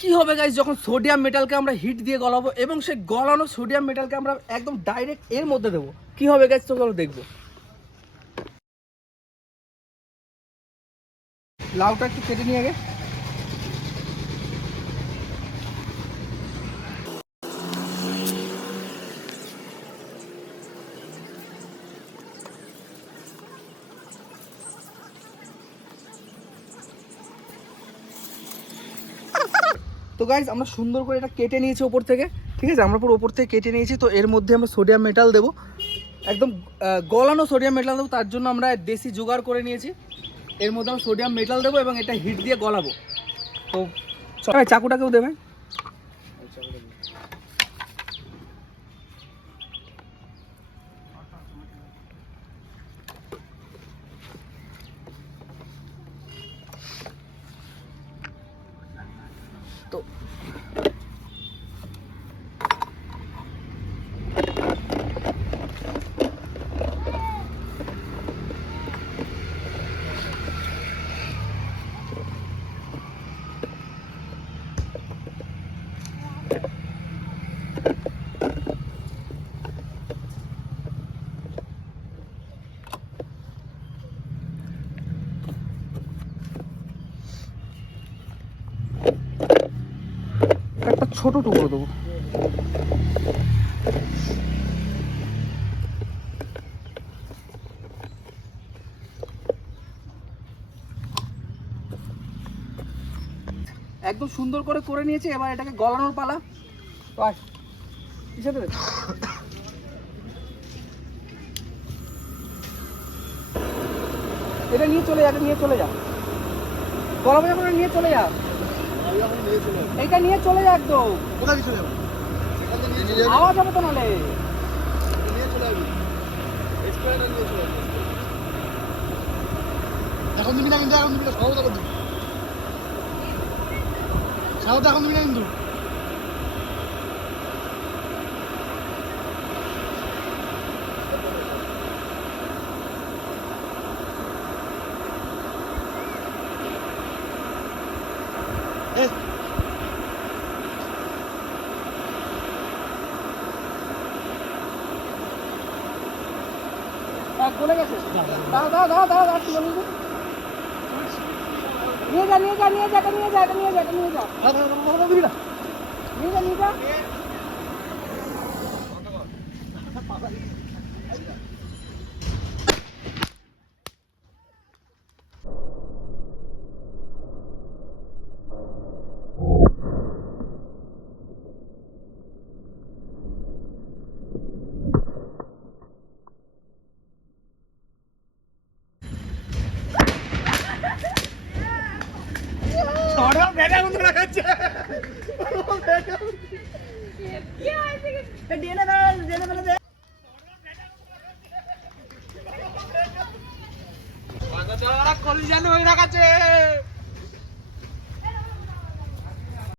কি হবে গাইস যখন সোডিয়াম মেটালকে আমরা হিট দিয়ে গলাবো এবং সেই গলানো সোডিয়াম মেটালকে আমরা একদম ডাইরেক্ট এর মধ্যে দেবো, কি হবে গাইস তো চলো দেখবো। লাউটা একটু কেটে নিয়ে আগে। তো গাইজ আমরা সুন্দর করে এটা কেটে নিয়েছি ওপর থেকে, ঠিক আছে, আমরা পুরো ওপর থেকে কেটে নিয়েছি। তো এর মধ্যে আমরা সোডিয়াম মেটাল দেবো, একদম গলানো সোডিয়াম মেটাল দেবো। তার জন্য আমরা দেশি জোগাড় করে নিয়েছি, এর মধ্যে আমরা সোডিয়াম মেটাল দেবো এবং এটা হিট দিয়ে গলাবো। তো চাকুটাকেও দেবে। তো একটা ছোট টুকরো দেবো। একদম সুন্দর করে করে নিয়েছি, এবার এটাকে গলানোর পালা। তো আয় হিসেবে এটা নিয়ে চলে যা, এটা নিয়ে চলে যা, গলাবো যখন নিয়ে চলে যা, এইটা নিয়ে চলে যা একদম। কোথায় চলে যাবো? আওয়াজ হবে তো নালে। নিয়ে চলে যাবি, স্কোয়ারটা নিয়ে চলে যাবি। এখন দিবি না কিন্তু, এখন দিবি না, সহজ এখন দিবি, সহজ এখন দিবি না কিন্তু। বলে গেছে, দাও দাও দাও দাও দাও, নিয়ে যা নিয়ে যা নিয়ে যা, এটা নিয়ে যা, এটা নিয়ে যা, এটা নিয়ে যা, দিবি না, নিয়ে যা নিয়ে যা। কলি জানো ওই রাখাচ্ছে।